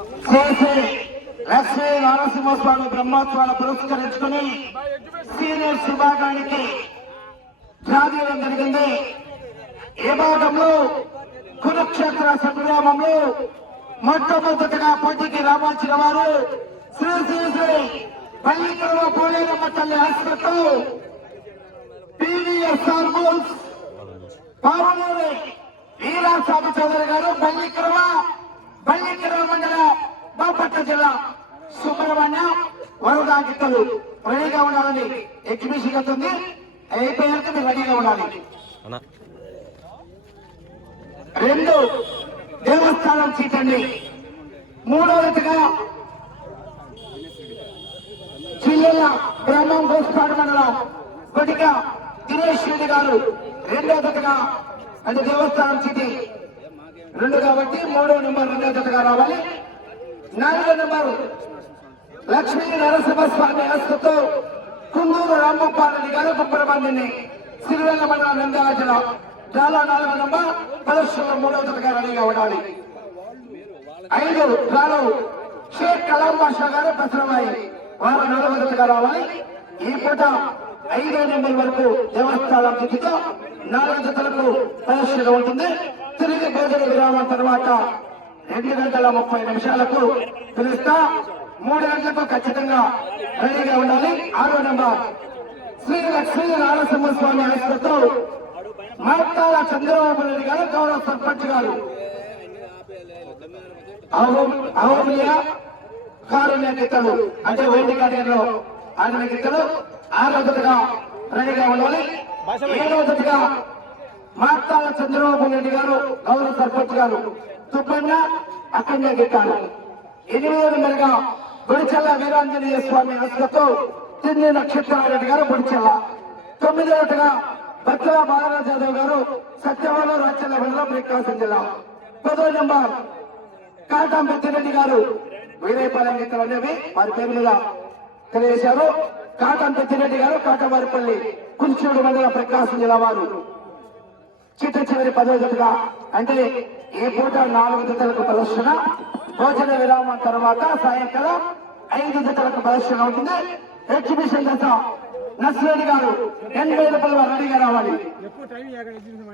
శ్రీ లక్ష్మీ నరసింహస్వామి బ్రహ్మోత్సవాలు పురస్కరించుకుని సీనియర్స్ విభాగానికి జాతీయం జరిగింది. ఈ భాగంలో కురుక్షేత్ర సంగ్రామంలో మొట్టమొదటిగా పోటీకి రావాల్సిన వారు శ్రీ శ్రీ శ్రీ పల్లికరవ పోలేరమ్మ తల్లి hospital PVSR bulls Pavanuri Veeraswamy Chowdary గారు పల్లికరవ మండల బాపట్ల జిల్లా సుబ్రహ్మణ్యం వరదాగిత్తలు రెడీగా ఉండాలని ఎగ్జిబిషన్ అవుతుంది. అయిపోయాక మీరు రెడీగా ఉండాలి. రెండు దేవస్థానం సీట్ అండి. మూడవదిగా జిల్లాల బ్రహ్మం గోస్పాడు మండలం కొటిక దినేష్ రెడ్డి గారు రెండవదిగా అది దేవస్థానం సీట్ రెండు కాబట్టి మూడో నెంబర్ రెండో జతగా రావాలి. నాలుగో నెంబర్ లక్ష్మీ నరసింహస్వామి హస్తతో కుందూరు రామప్పారెడ్డి గారు కుప్పరమందిని సిరివెల్ల మండలం నంద్యాల జిల్లా చాలా నాలుగో నెంబర్ ప్రదర్శనలో మూడవ జతగా రెడీగా ఉండాలి. ఐదు రాను షేక్ కలాం బాషా గారు పెసరవాయి వారు నాలుగో జతగా రావాలి. ఈ పూట 5వ నెంబర్ వరకు దేవస్థానం దిగుతో 4 జతలకు ప్రదర్శన ఉంటుంది. తిరిగి భోజన విరామం తర్వాత 2:30 పిలుస్తా 3 గంటలకు ఖచ్చితంగా రెడీగా ఉండాలి. 6వ నెంబర్ శ్రీ లక్ష్మీ నరసింహస్వామి ఆశతో మార్తాల చంద్రబాబు నాయుడు గారు గౌరవ సర్పంచ్ గారు అవమియా కారుణ్య గీతలు అంటే వేడి కార్యంలో ఆడిన గీతలు 6వ జతగా రెడీగా ఉండాలి. 7వ జతగా మార్తాల చంద్రబాబు నాయుడు గారు గౌరవ సర్పంచ్ గారు తుప్పన్న అఖండ గీతాలు. 8వ నెంబర్గా గుడిచెల్ల వీరాంజనేయ స్వామి హస్తతో తిన్ని నక్షత్రారెడ్డి గారు గుడిచెల్ల. 9వ బచ్చల బాలరాజ్ యాదవ్ గారు సత్యవాడ రాచల్ల మండలం ప్రకాశం జిల్లా. 10వ నెంబర్ కాటం పెద్దిరెడ్డి గారు వీరేపాలెం గీతలు అనేవి వారి పేరు మీద తెలియజేశారు. కాటం పెద్దిరెడ్డి గారు కాటవారిపల్లి కుంచూడు మండలం ప్రకాశం జిల్లా వారు చిట్ట చివరి 10వ జతగా అంటే ఈ పూట 4 జతలకు ప్రదర్శన. భోజన విరామం తర్వాత సాయంకాలం 5 జతలకు ప్రదర్శన ఉంటుంది. ఎగ్జిబిషన్ దశ నర్సిరెడ్డి గారు 80 రూపాయల రెడీగా రావాలి.